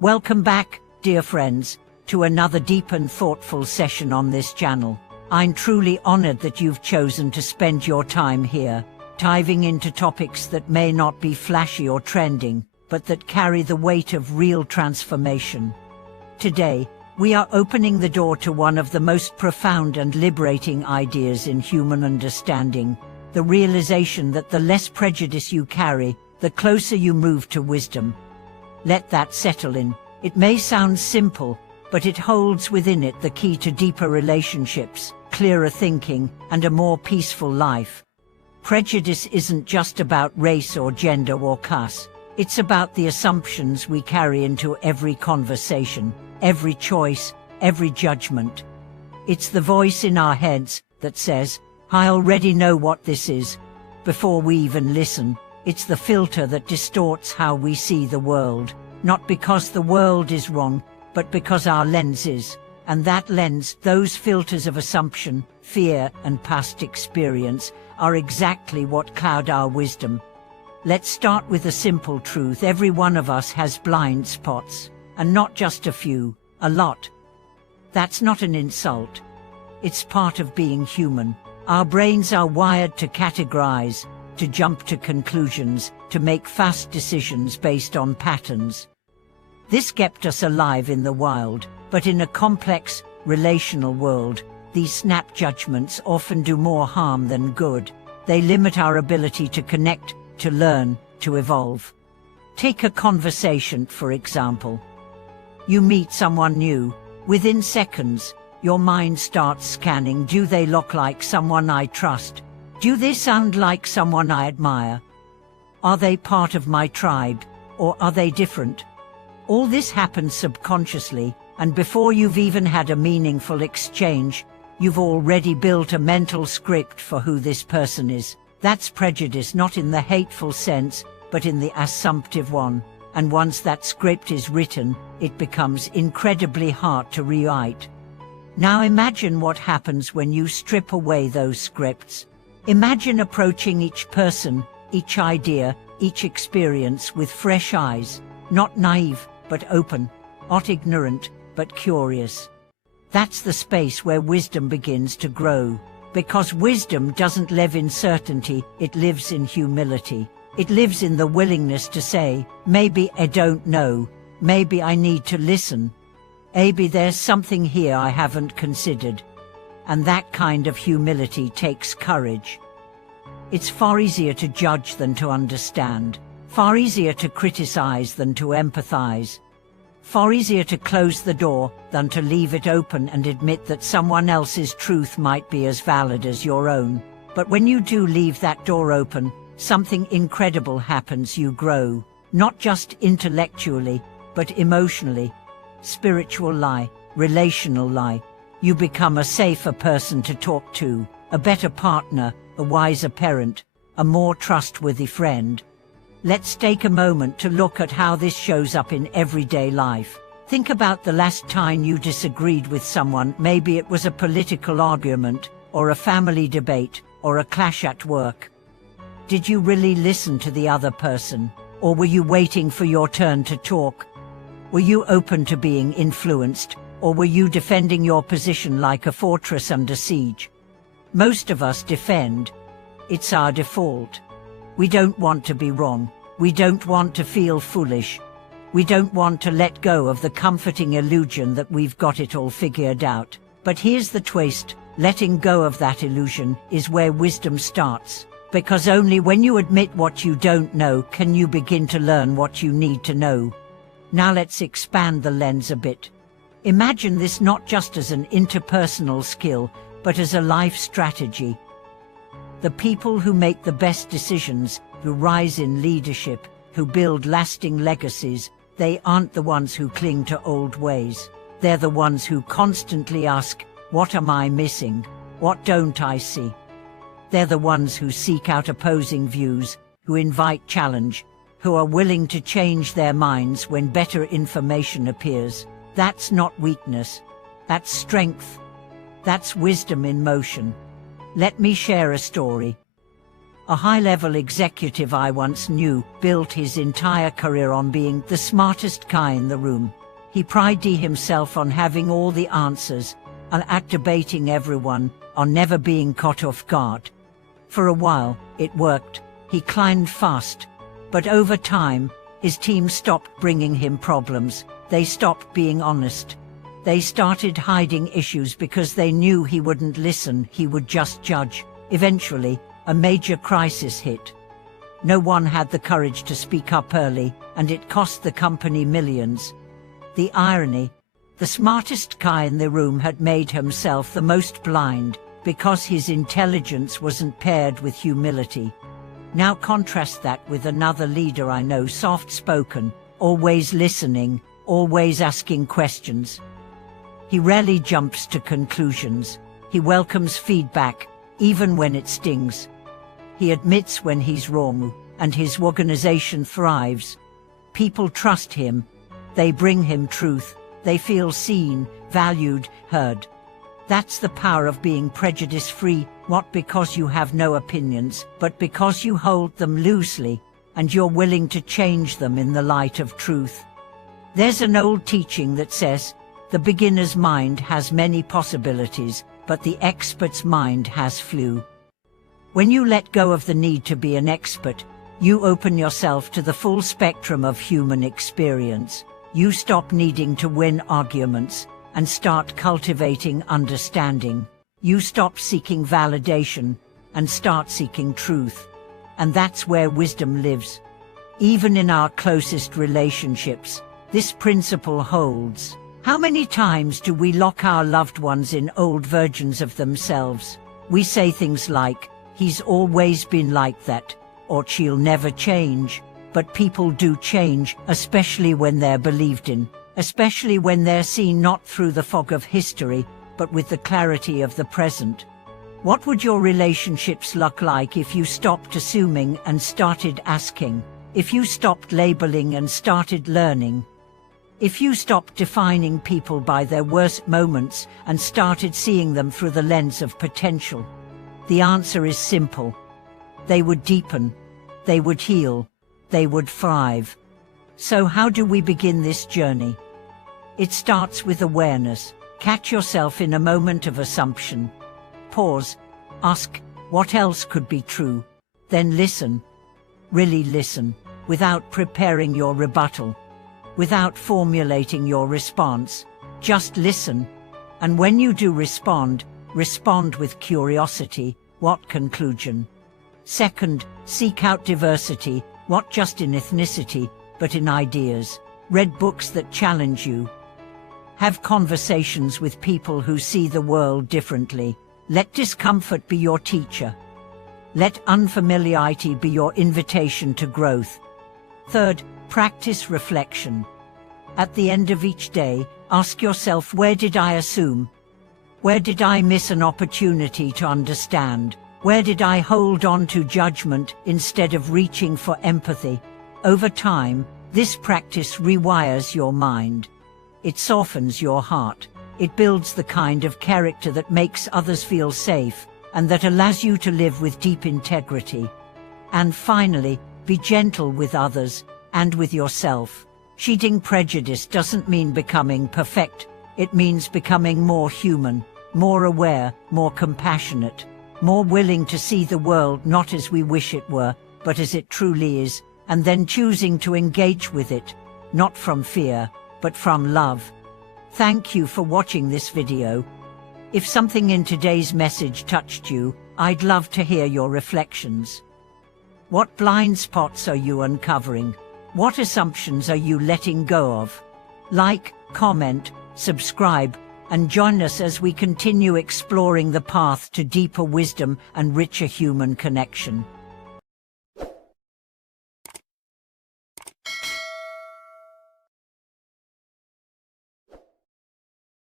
Welcome back, dear friends, to another deep and thoughtful session on this channel. I'm truly honored that you've chosen to spend your time here, diving into topics that may not be flashy or trending, but that carry the weight of real transformation. Today, we are opening the door to one of the most profound and liberating ideas in human understanding, the realization that the less prejudice you carry, the closer you move to wisdom. Let that settle in. It may sound simple, but it holds within it the key to deeper relationships, clearer thinking, and a more peaceful life. Prejudice isn't just about race or gender or class. It's about the assumptions we carry into every conversation, every choice, every judgment. It's the voice in our heads that says, "I already know what this is," before we even listen. It's the filter that distorts how we see the world, not because the world is wrong, but because our lens is. And that lens, those filters of assumption, fear, and past experience, are exactly what cloud our wisdom. Let's start with a simple truth. Every one of us has blind spots, and not just a few, a lot. That's not an insult. It's part of being human. Our brains are wired to categorize, to jump to conclusions, to make fast decisions based on patterns. This kept us alive in the wild, but in a complex, relational world, these snap judgments often do more harm than good. They limit our ability to connect, to learn, to evolve. Take a conversation, for example. You meet someone new. Within seconds, your mind starts scanning. Do they look like someone I trust? Do they sound like someone I admire? Are they part of my tribe, or are they different? All this happens subconsciously, and before you've even had a meaningful exchange, you've already built a mental script for who this person is. That's prejudice, not in the hateful sense, but in the assumptive one. And once that script is written, it becomes incredibly hard to rewrite. Now imagine what happens when you strip away those scripts. Imagine approaching each person, each idea, each experience with fresh eyes, not naive, but open, not ignorant, but curious. That's the space where wisdom begins to grow. Because wisdom doesn't live in certainty, it lives in humility. It lives in the willingness to say, maybe I don't know, maybe I need to listen. Maybe there's something here I haven't considered. And that kind of humility takes courage. It's far easier to judge than to understand. Far easier to criticize than to empathize. Far easier to close the door than to leave it open and admit that someone else's truth might be as valid as your own. But when you do leave that door open, something incredible happens. You grow, not just intellectually, but emotionally. Spiritual lie, relational lie. You become a safer person to talk to, a better partner, a wiser parent, a more trustworthy friend. Let's take a moment to look at how this shows up in everyday life. Think about the last time you disagreed with someone. Maybe it was a political argument, or a family debate, or a clash at work. Did you really listen to the other person, or were you waiting for your turn to talk? Were you open to being influenced, or were you defending your position like a fortress under siege? Most of us defend. It's our default. We don't want to be wrong. We don't want to feel foolish. We don't want to let go of the comforting illusion that we've got it all figured out. But here's the twist. Letting go of that illusion is where wisdom starts. Because only when you admit what you don't know can you begin to learn what you need to know. Now let's expand the lens a bit. Imagine this not just as an interpersonal skill, but as a life strategy. The people who make the best decisions, who rise in leadership, who build lasting legacies, they aren't the ones who cling to old ways. They're the ones who constantly ask, what am I missing? What don't I see? They're the ones who seek out opposing views, who invite challenge, who are willing to change their minds when better information appears. That's not weakness. That's strength. That's wisdom in motion. Let me share a story. A high-level executive I once knew built his entire career on being the smartest guy in the room. He prided himself on having all the answers, on outdebating everyone, on never being caught off guard. For a while, it worked. He climbed fast. But over time, his team stopped bringing him problems. They stopped being honest. They started hiding issues because they knew he wouldn't listen, he would just judge. Eventually, a major crisis hit. No one had the courage to speak up early, and it cost the company millions. The irony: the smartest guy in the room had made himself the most blind because his intelligence wasn't paired with humility. Now contrast that with another leader I know, soft-spoken, always listening, always asking questions. He rarely jumps to conclusions. He welcomes feedback, even when it stings. He admits when he's wrong, and his organization thrives. People trust him. They bring him truth. They feel seen, valued, heard. That's the power of being prejudice-free, not because you have no opinions, but because you hold them loosely, and you're willing to change them in the light of truth. There's an old teaching that says, the beginner's mind has many possibilities, but the expert's mind has few. When you let go of the need to be an expert, you open yourself to the full spectrum of human experience. You stop needing to win arguments and start cultivating understanding. You stop seeking validation and start seeking truth. And that's where wisdom lives. Even in our closest relationships, this principle holds. How many times do we lock our loved ones in old versions of themselves? We say things like, "He's always been like that," or "She'll never change." But people do change, especially when they're believed in, especially when they're seen not through the fog of history, but with the clarity of the present. What would your relationships look like if you stopped assuming and started asking? If you stopped labeling and started learning? If you stopped defining people by their worst moments and started seeing them through the lens of potential? The answer is simple. They would deepen. They would heal. They would thrive. So how do we begin this journey? It starts with awareness. Catch yourself in a moment of assumption. Pause. Ask, what else could be true? Then listen. Really listen, without preparing your rebuttal, without formulating your response. Just listen. And when you do respond, respond with curiosity. What conclusion? Second, seek out diversity, not just in ethnicity, but in ideas. Read books that challenge you. Have conversations with people who see the world differently. Let discomfort be your teacher. Let unfamiliarity be your invitation to growth. Third, practice reflection. At the end of each day, ask yourself, where did I assume? Where did I miss an opportunity to understand? Where did I hold on to judgment instead of reaching for empathy? Over time, this practice rewires your mind. It softens your heart. It builds the kind of character that makes others feel safe, and that allows you to live with deep integrity. And finally, be gentle with others, and with yourself. Shedding prejudice doesn't mean becoming perfect. It means becoming more human, more aware, more compassionate, more willing to see the world not as we wish it were, but as it truly is, and then choosing to engage with it, not from fear, but from love. Thank you for watching this video. If something in today's message touched you, I'd love to hear your reflections. What blind spots are you uncovering? What assumptions are you letting go of? Like, comment, subscribe, and join us as we continue exploring the path to deeper wisdom and richer human connection.